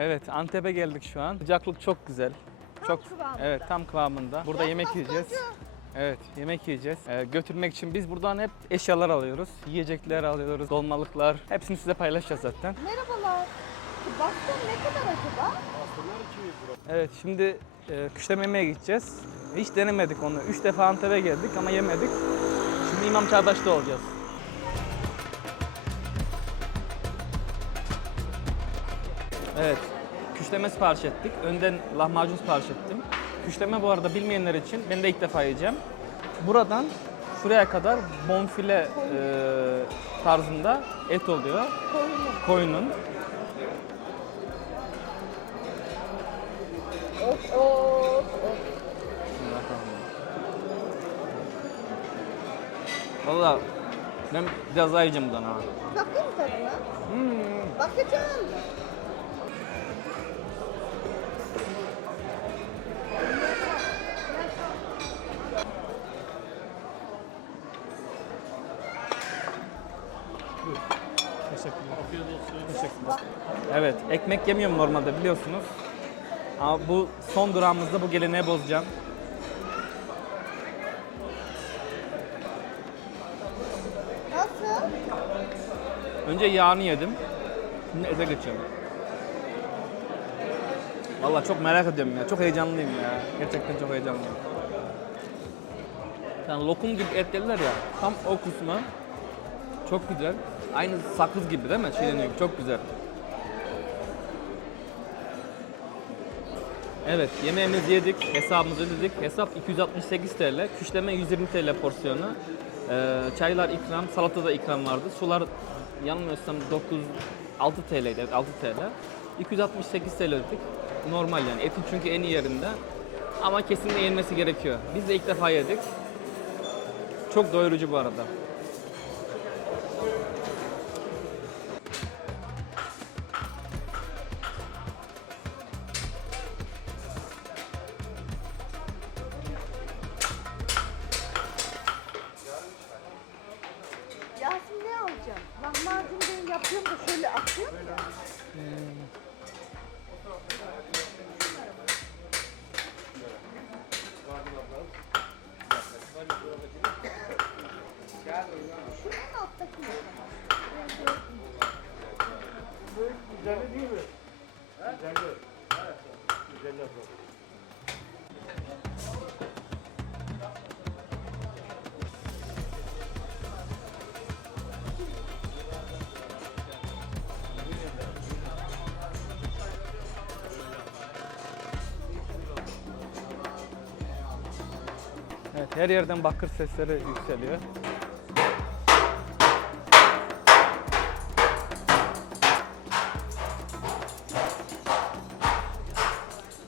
Evet Antep'e geldik şu an. Sıcaklık çok güzel. çok kıvamında. Evet tam kıvamında. Burada Ben yemek yiyeceğiz. Evet yemek yiyeceğiz. Ee, götürmek için biz buradan hep eşyalar alıyoruz. Yiyecekler alıyoruz, dolmalıklar. Hepsini size paylaşacağız zaten. Merhabalar. Şu baston ne kadar acaba? Evet şimdi e, küşleme yemeğe gideceğiz. Hiç denemedik onu. Üç defa Antep'e geldik ama yemedik. Şimdi İmam Çağdaş'ta olacağız. Evet. Küşleme sipariş ettik. Önden lahmacun sipariş ettim. Küşleme bu arada bilmeyenler için ben de ilk defa yiyeceğim. Buradan şuraya kadar bonfile e, tarzında et oluyor. Koyunu. Koyunun. Of of of. Valla ben biraz daha yiyeceğim bundan ha. Bakayım tadına. Hmm. Bakacağım. Ekmek yemiyorum normalde biliyorsunuz. Ama bu son durağımızda bu geleneği bozacağım. Nasıl? Önce yağını yedim. Şimdi ete geçiyorum. Vallahi çok merak ediyorum ya. Çok heyecanlıyım ya. Gerçekten çok heyecanlıyım. Yani lokum gibi et derler ya. Tam o kısmı çok güzel. Aynı sakız gibi değil mi? Çiğneniyor gibi. Çok güzel. Evet, yemeğimizi yedik, hesabımızı ödedik. Hesap 268 TL, küşleme 120 TL porsiyonu. Ee, çaylar ikram, salatada ikram vardı. Sular yanılmıyorsam 9 6 TL'ydi, evet 6 TL. 268 TL ödedik. Normal yani etin çünkü en iyi yerinde. Ama kesinlikle yenmesi gerekiyor. Biz de ilk defa yedik. Çok doyurucu bu arada. 150 değil mi? He? 150. Evet. 150 yapalım. Evet, her yerden bakır sesleri yükseliyor.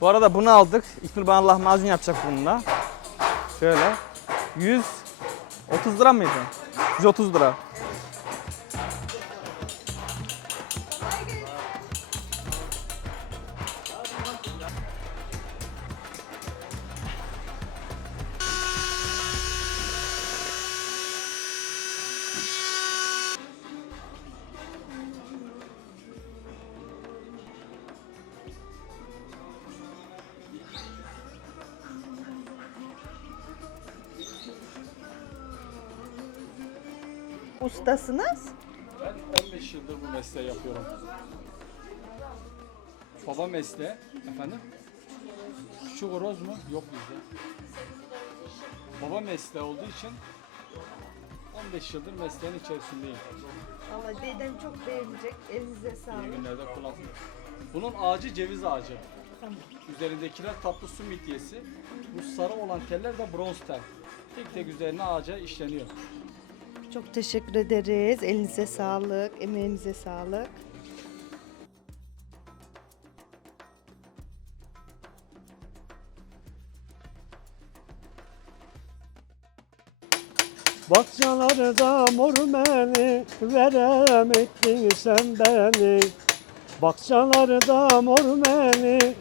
Bu arada bunu aldık. İknur bana lahmacun yapacak bununla. Şöyle. 130 lira mıydı? 130 lira. Ustasınız? Ben 15 yıldır bu mesleği yapıyorum. Baba mesleği. Efendim? Küçük horoz mu? Yok bizde. Baba mesleği olduğu için 15 yıldır mesleğin içerisindeyim. Vallahi dedem çok beğenecek. Elinize İyi sağlık. günlerde kullan. Bunun ağacı ceviz ağacı. Üzerindekiler tatlı su midyesi. Bu sarı olan teller de bronz tel. Tek tek üzerine ağaca işleniyor. Çok teşekkür ederiz. Elinize sağlık, emeğinize sağlık. Bahçelerde mor beni veremedin sen beni Bahçelerde mor beni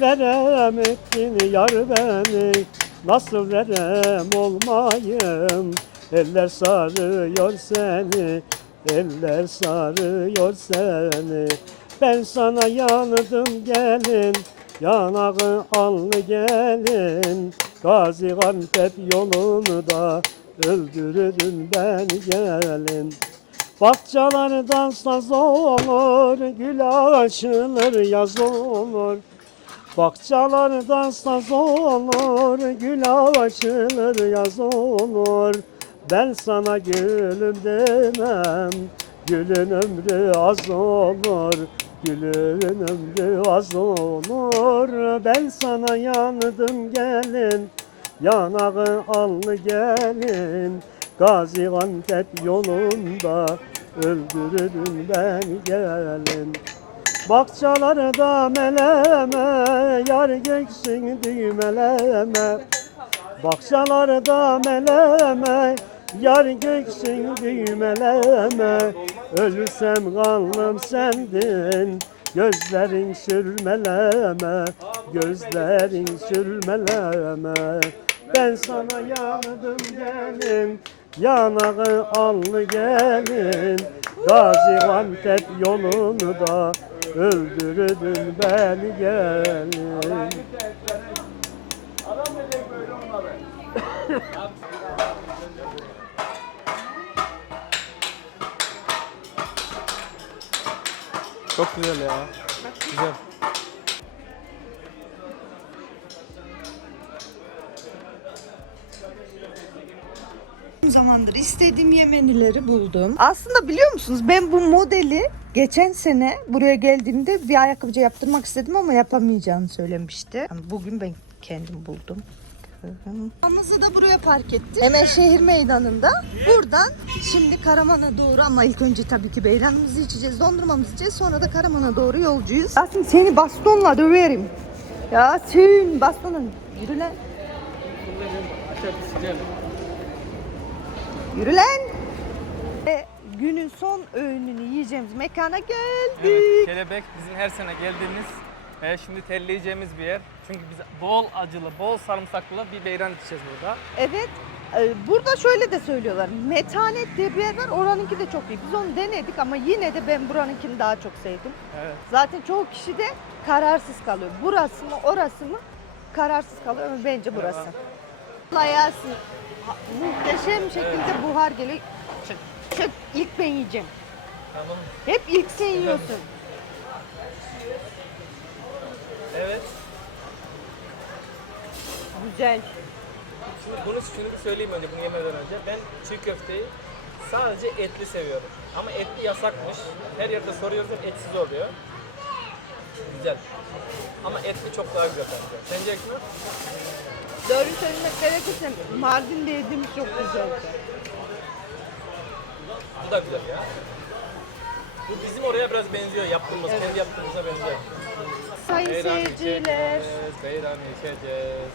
veremedin yar beni Nasıl verem olmayım Eller sarıyor seni Eller sarıyor seni. Ben sana yandım gelin Yanağı allı gelin. Gaziantep yolunu da Öldürdün beni gelin. Bahçelerden saz olur Gül açılır yaz olur. Bahçelerden saz olur, gül açılır yaz olur. Ben sana gülüm demem, gülün ömrü az olur. Gülün ömrü az olur. Ben sana yandım gelin, yanağı allı gelin. Gaziantep yolunda öldürdün beni gelin. Bahçalarda meleme, yar göksün düğmeleme. Bahçalarda meleme, yar göksün düğmeleme. Ölürsem kanlım sendin, gözlerin sürmeleme, gözlerin sürmeleme. Ben sana yandım gelin, yanağı allı gelin. Gaziantep yolunu da öldürdün beni gelin. Çok güzel ya. Güzel. zamandır istediğim Yemenileri buldum. Aslında biliyor musunuz ben bu modeli geçen sene buraya geldiğimde bir ayakkabıcı yaptırmak istedim ama yapamayacağını söylemişti. Bugün ben kendim buldum. Arabamızı da buraya park ettik. Hemen şehir meydanında. Buradan şimdi Karaman'a doğru ama ilk önce tabii ki beyranımızı içeceğiz, dondurmamızı içeceğiz. Sonra da Karaman'a doğru yolcuyuz. Yasin seni bastonla döverim. Yasin bastonla yürü lan. Yürü lan. Ve günün son öğününü yiyeceğimiz mekana geldik. Evet, Kelebek bizim her sene geldiğimiz, e, şimdi telleyeceğimiz bir yer. Çünkü biz bol acılı, bol sarımsaklı bir beyran içeceğiz burada. Evet. e, Burada şöyle de söylüyorlar. Metanet diye bir yer var. Oranınki de çok iyi. Biz onu denedik ama yine de ben buranınkini daha çok sevdim. Evet. Zaten çoğu kişi de kararsız kalıyor. Burası mı orası mı? Kararsız kalıyor ama bence burası. Ha- muhteşem şekilde buhar geliyor. Çık, çık. İlk ben yiyeceğim. Tamam. Hep ilk sen yiyorsun. Evet. Güzel. Şimdi bunu şunu bir söyleyeyim önce bunu yemeden önce. Ben çiğ köfteyi sadece etli seviyorum. Ama etli yasakmış. Her yerde soruyoruz hep etsiz oluyor. Güzel. Ama etli çok daha güzel bence. Sence Ekmek? Doğru söylemek gerekirse Mardin'de yediğimiz çok güzeldi. Bu da güzel ya. Bu bizim oraya biraz benziyor yaptığımız, kendi yaptığımıza benziyor. Sayın Beyran seyirciler. içeceğiz, beyran içeceğiz.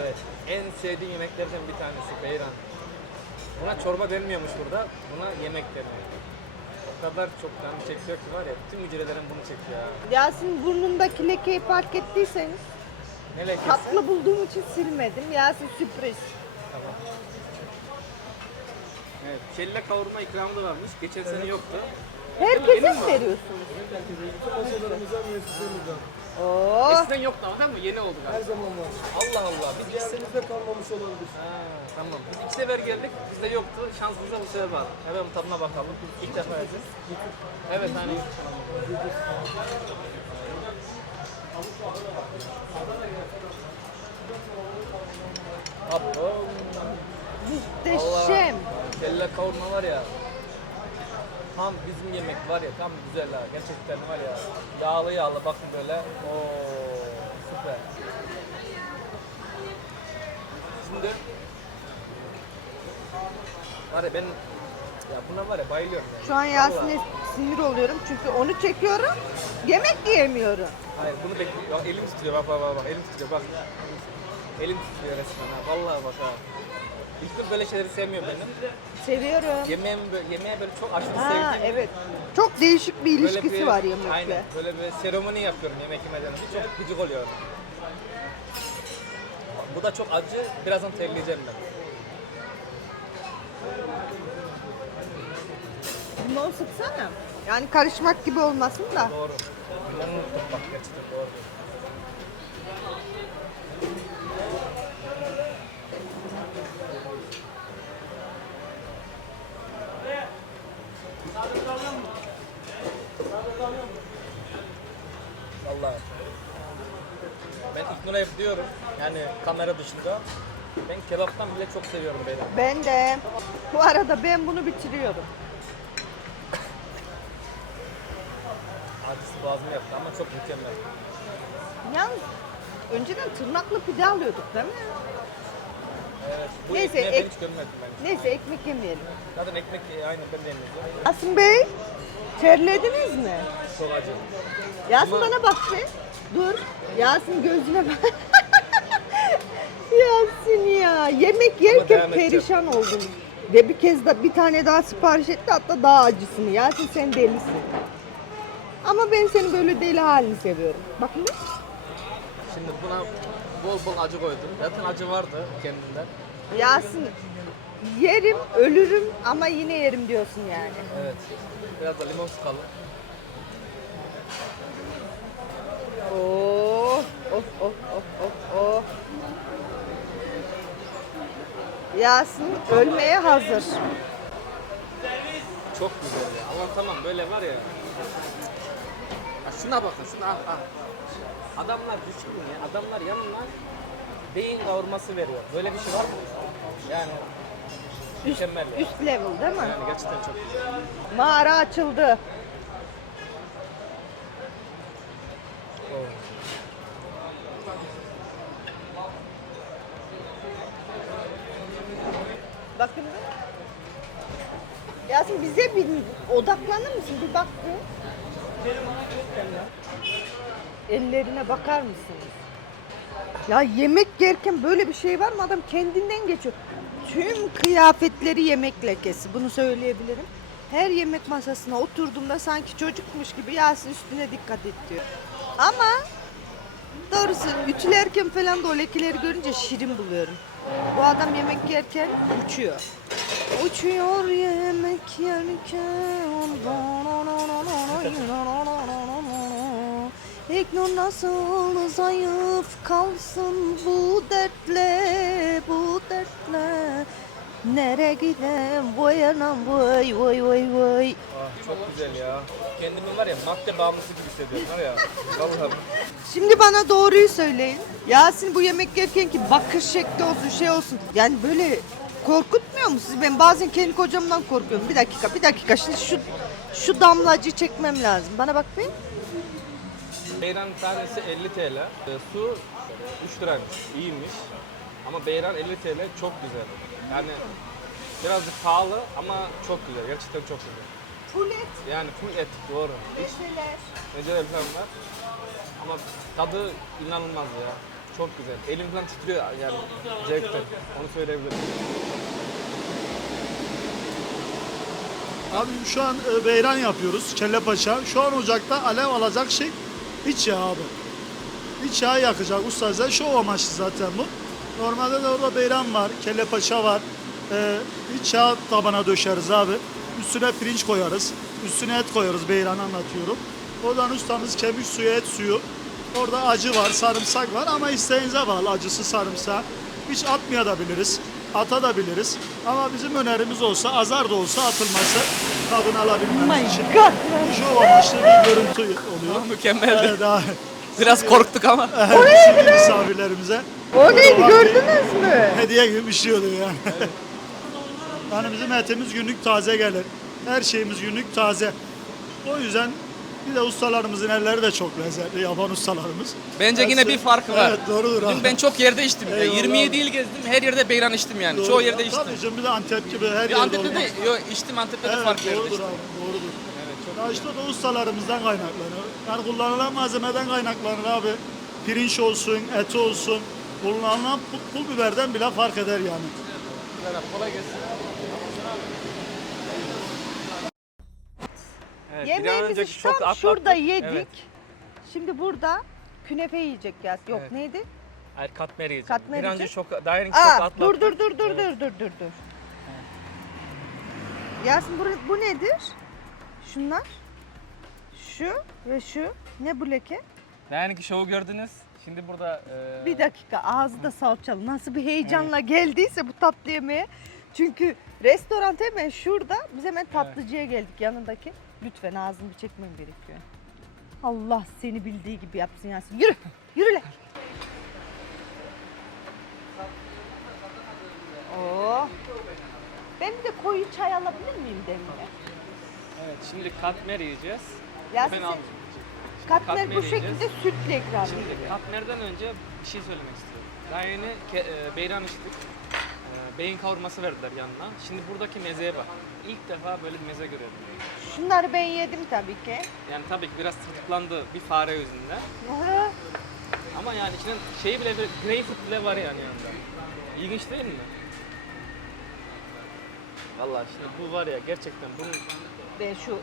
Evet, en sevdiğim yemeklerden bir tanesi beyran. Buna çorba denmiyormuş burada, buna yemek deniyor. O kadar çok canım çekiyor ki var ya, bütün hücrelerim bunu çekiyor ya. Yasin burnundaki lekeyi fark ettiyseniz Ne lekesi? tatlı bulduğum için silmedim. Yasin sürpriz. Tamam. Evet, kelle kavurma ikramı da varmış. Geçen sene yoktu. Herkese mi veriyorsunuz? Oo. Eskiden yoktu ama değil mi? Yeni oldu galiba. Her zaman var. Allah Allah. Biz ikisi... Yerimizde kalmamış olabilir. Ha, tamam. Biz iki sefer geldik. Bizde yoktu. Şansımıza bu sefer var. Hemen tadına bakalım. İlk defa yiyeceğiz. Evet hani. Abo. Muhteşem. Kelle kavurma var ya. Tam bizim yemek var ya tam güzel ha. Gerçekten var ya. Yağlı yağlı bakın böyle. Oo süper. Şimdi var ya ben ya buna var ya bayılıyorum yani. Şu an Yasin'e sinir oluyorum çünkü onu çekiyorum. Yemek yiyemiyorum. Hayır bunu bekliyorum. Elim titriyor bak bak bak bak. Elim titriyor bak. Elim titriyor resmen ha. Vallahi bak ha. Hiçbir böyle şeyleri sevmiyorum benim. Seviyorum. Yemeğim böyle, yemeğe böyle çok aşırı Ha sevdiğim evet. Çok değişik bir Böyle ilişkisi bir- var yemekle. Aynen. Böyle bir seremoni yapıyorum yemek yemeden önce. Çok gıcık oluyor. Bu da çok acı. Birazdan terleyeceğim ben. Limon sıksana. Yani karışmak gibi olmasın da. Doğru. Limonu unuttum bak gerçekten doğru. Vallahi. Ben diyorum yani kamera dışında ben kebaptan bile çok seviyorum beni. Ben de. Bu arada ben bunu bitiriyorum. Acısı boğazımı yaptı ama çok mükemmel. Yalnız önceden tırnaklı pide alıyorduk değil mi? Evet. Bu Neyse, ekmeği ben ek- hiç görmedim ben. Neyse ekmek yemeyelim. Zaten ekmek aynı ben de yemiyorum. Asım Bey, terlediniz mi? Çok acı. Yasin Ama- bana bak be. Dur. Yasin gözüne bak. Yasin ya. Yemek yerken devam perişan oldum. Ve bir kez de bir tane daha sipariş etti hatta daha acısını. Yasin sen delisin. Ama ben senin böyle deli halini seviyorum. Bakın bir. Şimdi buna bol bol acı koydum. Zaten acı vardı kendinden. Yasin yerim, ölürüm ama yine yerim diyorsun yani. Evet. Biraz da limon sıkalım. Oh, of of of of of. Yasin ölmeye hazır. Çok güzel ya. Allah tamam böyle var ya. ya şuna bakın şuna al al. Adamlar düşkün ya. Adamlar yanına beyin kavurması veriyor. Böyle bir şey var mı? Yani mükemmel ya. Üst level değil mi? Yani gerçekten çok güzel. Mağara açıldı. Bakın bir. Yasin bize bir odaklanır mısın? Bir bak bir. Ellerine bakar mısınız? Ya yemek yerken böyle bir şey var mı? Adam kendinden geçiyor. Tüm kıyafetleri yemek lekesi. Bunu söyleyebilirim. Her yemek masasına oturduğumda sanki çocukmuş gibi Yasin üstüne dikkat et diyor. Ama doğrusu ütülerken falan da o lekeleri görünce şirin buluyorum. Bu adam yemek yerken uçuyor. Uçuyor yemek yerken. İgnor nasıl zayıf kalsın bu dertle, bu dertle. Nere gidem vay anam vay vay vay vay. Ah, çok güzel ya. Kendimi var ya madde bağımlısı gibi hissediyorum var ya. Vallahi. Şimdi bana doğruyu söyleyin. Yasin bu yemek yerken ki bakış şekli olsun şey olsun. Yani böyle korkutmuyor mu sizi? Ben bazen kendi kocamdan korkuyorum. Bir dakika bir dakika şimdi şu şu damlacı çekmem lazım. Bana bak bir. Beyran tanesi 50 TL. Ee, su 3 liraymış. İyiymiş. Ama beyran 50 TL çok güzel. Yani birazcık pahalı ama çok güzel. Gerçekten çok güzel. Full et, Yani full et doğru. Hiç beşeler. Meceler falan var. Ama tadı inanılmaz ya. Çok güzel. Elim falan titriyor yani zevkten. Onu söyleyebilirim. Abi şu an e, beyran yapıyoruz. Kelle paça. Şu an ocakta alev alacak şey iç yağ abi. İç yağ yakacak usta bize. Şov amaçlı zaten bu. Normalde de orada beyran var, kelle paça var. E, iç yağ tabana döşeriz abi. Üstüne pirinç koyarız. Üstüne et koyarız beyran anlatıyorum. Oradan ustamız kemik suyu, et suyu. Orada acı var, sarımsak var ama isteğinize bağlı acısı sarımsağı. Hiç atmayabiliriz, atabiliriz. Ama bizim önerimiz olsa azar da olsa atılması tadını alabilmemiz için. God. Şov amaçlı bir görüntü oluyor. Mükemmeldi. Evet, daha Biraz korktuk ama. bizim misafirlerimize O neydi Bak, gördünüz mü? hediye gibi bir şey oluyor yani. yani bizim etimiz günlük taze gelir. Her şeyimiz günlük taze. O yüzden bir de ustalarımızın elleri de çok lezzetli yapan ustalarımız. Bence yine bir farkı var. Evet doğrudur abi. Dün ben çok yerde içtim. Eyvallah 27 abi. il gezdim. Her yerde beyran içtim yani. Doğru. Çoğu yerde içtim. Tabii canım bir de Antep gibi her Bir yerde Antep'te de yo, içtim Antep'te de Evet, farklı yerde doğrudur içtim. abi, doğrudur. Ya işte o da ustalarımızdan kaynaklanıyor. Yani kullanılan malzemeden kaynaklanır abi. Pirinç olsun, eti olsun. Kullanılan pul, pul biberden bile fark eder yani. Kolay gelsin. Evet, bir Yemeğimizi tam atlattık. şurada yedik. Evet. Şimdi burada künefe yiyecek ya. Yok Evet. neydi? Hayır katmer yiyeceğim. Katmer bir an önce yiyecek. şok, dairink şok Aa, atlattık. dur dur dur dur dur dur dur dur. Yasin bu, bu nedir? Şunlar. Şu ve şu. Ne bu leke? Dairink şovu gördünüz. Şimdi burada... e, Bir dakika ağzı da salçalı. Nasıl bir heyecanla geldiyse bu tatlı yemeğe. Çünkü restoran hemen şurada. Biz hemen tatlıcıya geldik yanındaki. Lütfen ağzını bir çekmem gerekiyor. Allah seni bildiği gibi yapsın Yasin. Yürü. Yürü lan. Oo. Ben bir de koyu çay alabilir miyim demine? Evet şimdi katmer yiyeceğiz. Yasin Ben sen- katmer bu yiyeceğiz. şekilde sütle ikram Şimdi ediliyor. katmerden önce bir şey söylemek istiyorum. Daha yeni ke- e, beyran içtik. Beyin kavurması verdiler yanına. Şimdi buradaki mezeye bak. İlk defa böyle bir meze görüyorum. Şunları ben yedim tabii ki. Yani tabii ki biraz tırtıklandı bir fare yüzünden. Aha. Ama yani içinde şey bile bir greyfurt bile var yani yanında. İlginç değil mi? Vallahi şimdi bu var ya gerçekten bunun Ben şu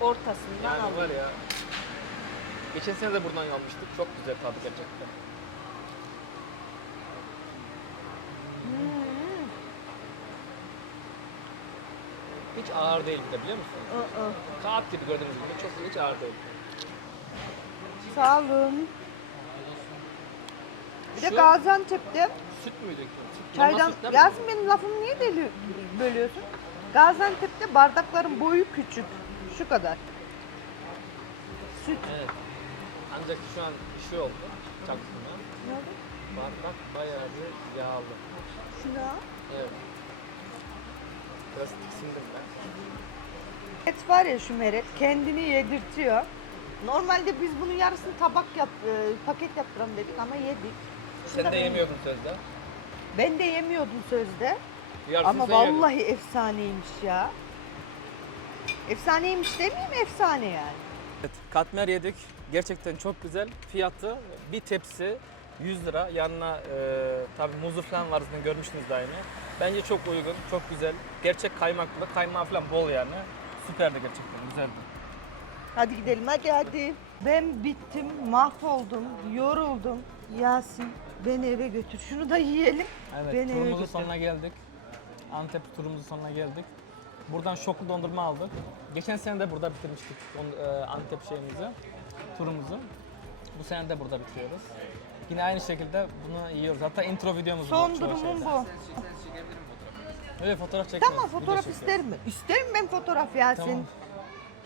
ortasından yani alayım. var ya. Geçen sene de buradan almıştık. Çok güzel tadı gerçekten. Hmm. Hiç ağır değil bir de biliyor musun? Aa. Kağıt gibi gördüğünüz gibi çok hiç ağır değil. Sağ olun. Bir de Şu- Gaziantep'te Süt müydü? Süt, çaydan... mi? Yasin benim lafımı niye deli bölüyorsun? Gaziantep'te bardakların boyu küçük. Şu kadar. Süt. Evet. Ancak şu an bir şey oldu. Çaktığına. Ne oldu? Bardak bayağı bir yağlı. Şuna. Evet. Biraz tiksindim ben. Et var ya şu meret kendini yedirtiyor. Normalde biz bunun yarısını tabak yap, e, paket yaptıralım dedik ama yedik. Sen de yemiyordun sözde. Ben de yemiyordum sözde. Yarısını Ama sen yedin. vallahi efsaneymiş ya. Efsaneymiş demeyeyim efsane yani. Evet, katmer yedik. Gerçekten çok güzel. Fiyatı bir tepsi 100 lira. Yanına e, tabii muzlu falan var zaten görmüştünüz daha yeni. Bence çok uygun, çok güzel. Gerçek kaymaklı, kaymağı falan bol yani. Süperdi gerçekten, güzeldi. Hadi gidelim hadi hadi. Ben bittim, mahvoldum, yoruldum. Yasin beni eve götür. Şunu da yiyelim. Evet, Beni eve turumuzun götür. sonuna geldik. Antep turumuzun sonuna geldik. Buradan şoklu dondurma aldık. Geçen sene de burada bitirmiştik don- e, Antep şeyimizi, turumuzu. Bu sene de burada bitiriyoruz. Yine aynı şekilde bunu yiyoruz. Hatta intro videomuz Son bu. çoğu durumum şeyde. bu. Evet fotoğraf çekiyoruz. Tamam video fotoğraf çekiyoruz. isterim mi? İsterim ben fotoğraf Yasin. Tamam.